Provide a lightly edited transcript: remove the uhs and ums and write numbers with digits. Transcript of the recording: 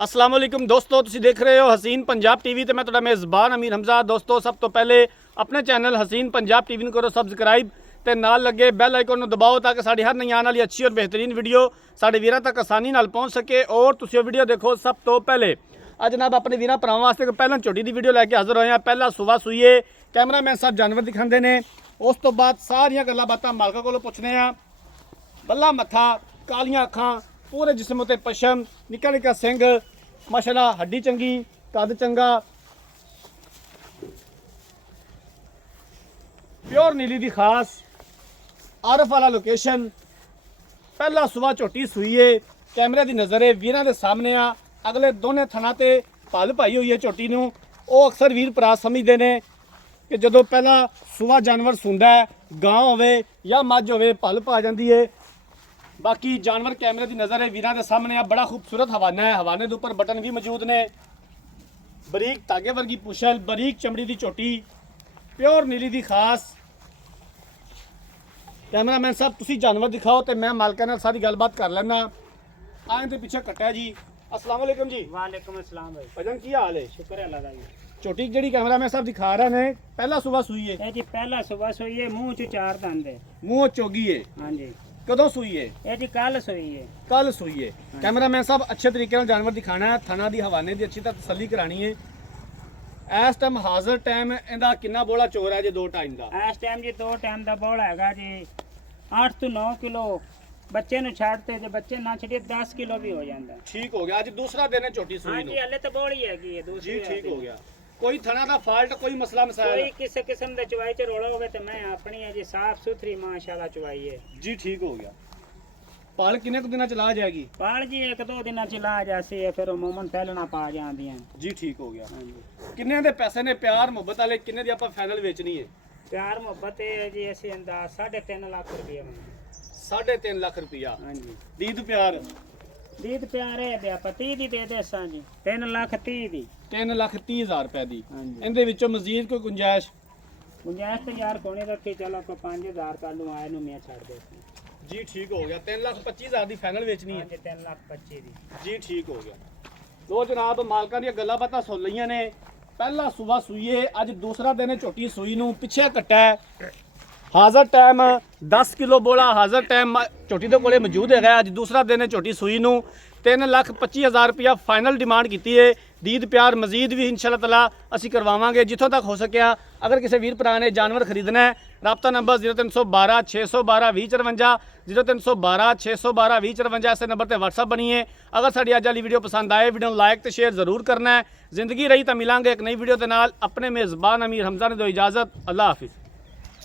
अस्सलाम वालेकुम दोस्तों, तुसीं देख रहे हो हसीन पंजाब टीवी ते मैं तुहाडा मेज़बान अमीर हमजा। दोस्तों, सब तो पहले अपने चैनल हसीन पंजाब टीवी नूं करो सबसक्राइब ते नाल लगे बैल आइकन नूं दबाओ ताकि साडी हर नई आने वाली अच्छी और बेहतरीन वीडियो साडे वीरां तक आसानी नाल पहुँच सके और तुसीं वो वीडियो देखो सब तो पहले। अज जनाब अपने वीरां भरावां वास्ते एक पहला झोटी की वीडियो लैके हाज़र होए हैं। पहला सुबह सूईए कैमरामैन साहब जानवर दिखाते हैं, उस तो बाद सारियां गल्लां बातां मालका कोलों पुछने आ। बल्ला मत्था, कालियां अखां, पूरे जिस्म उत्ते पशम, निक्का निक्का सिंग, माशाल्लाह हड्डी चंगी, कद चंगा, प्योर नीली दी खास, आरफ वाला लोकेशन। पहला सुबह झोटी सूई है, कैमरे की नज़र है वीरां दे सामने आ। अगले दोने थना ते पल पाई हुई है झोटी नूं। वो अक्सर वीर भरा समझते हैं कि जदों पहला सुबह जानवर सुंदा है, गां होवे या मझ होवे, पल पा जाती है। बाकी जानवर कैमरे की नज़र है वीरां दे सामने आ। बड़ा खूबसूरत हवाना है, हवाने के उपर बटन भी मौजूद ने। बरीक धागे वर्गी पुछल, बरीक चमड़ी की झोटी, प्योर नीली दी खास। कैमरामैन साहब तुसी जानवर दिखाओ तो मैं मालका नाल सारी गलबात कर लेना। आए तो पीछे कट्टा जी। अस्सलाम वालेकुम जी। वालेकुम अस्सलाम भाई। भजन की हाल है? शुक्र है अल्लाह दा जी। झोटी जी कैमरामैन साहब दिखा रहे हैं पहला सुबह सूई है। ये जी पहला सुबह सोई है, मुंह च चार दंद है। मुँह चोगी है। हाँ जी। कदों सूई है? ये जी कल सोई है। कल सूई है। कैमरामैन साहब अच्छे तरीके नाल जानवर दिखाना है, थना दी हवाने की अच्छी तरह तसल्ली करानी है। इस टाइम हाजिर टाइम इहदा कितना बोला चोर है जी? 2 टाइम का इस टाइम जी 2 टाइम का बोला है जी 8 तो 9 किलो। बच्चे नु छाड़ते जे बच्चे ना छड़िए 10 किलो भी हो जाता है। ठीक हो गया। आज दूसरा दिन है झोटी सूई हाँ नूं। जी, हले तो बोली है कि ये दूसरी जी ठीक हो गया। कोई थना का फाल्ट, कोई मसला मसाइल? कोई किसी किस्म दे चुवाई च रोड़ा होवे तो मैं अपनी है जी साफ सुथरी माशाल्लाह चुवाई है जी ठीक हो गया। पाल किन्ने दिन चला जाएगी? पाल जी 1-2 दिन चला जासी है, फिर मोमन फैलना पा जाती हैं। जी ठीक हो गया। हाँ जी। किन्ने दे पैसे ने प्यार मुहब्बत वाले, किन्ने दी आपां फाइनल बेचनी है? प्यार मोहब्बत है जी ऐसे अंदाज 3.5 लाख रुपये में। 3.5 लाख रुपया। हाँ जी। दीद प्यार दीद प्यारे दे आप 30 दी दे दे सा जी। 3,30,000 दी। 3,30,000 रुपए दी। हाँ जी। इनदे विचों मजीद कोई गुंजाइश? गुंजाइश तो यार कोने रखी, चलो को 5,000 कर लूँ, आए नु मैं छाड़ दे। जी ठीक हो गया। 3,25,000 की फाइनल बेचनी हाँ है। जी 3,25,000 दी। जी ठीक हो गया। तो जनाब मालका दी गल्लां बातां सुन लईआं ने। पहला सुबह सूईए, अज दूसरा दिन है झोटी सूई नूं। पिछे कट्टा है, हाज़र टाइम 10 किलो बोला हाज़र टाइम झोटी दे कोले मौजूद है। अज दूसरा दिन है झोटी सूई नूं। 3,25,000 रुपया फाइनल डिमांड की है। दीद प्यार मजीद भी इंशाअल्लाह ताला असीं करवावांगे जिथों तक हो सकिया। अगर किसी वीर भरा ने जानवर खरीदना है, राबता नंबर 0312 612 2054, 0312 612 2054 ऐसे नंबर पर व्हाट्सअप बनिए। अगर साड़ी अज वाली वीडियो पसंद आए, वीडियो लाइक तो शेयर जरूर करना है। जिंदगी रही तो मिलांगे एक नई वीडियो के नाल। अपने मेज़बान अमीर हमजा ने दो इजाज़त। अल्लाह हाफिज़।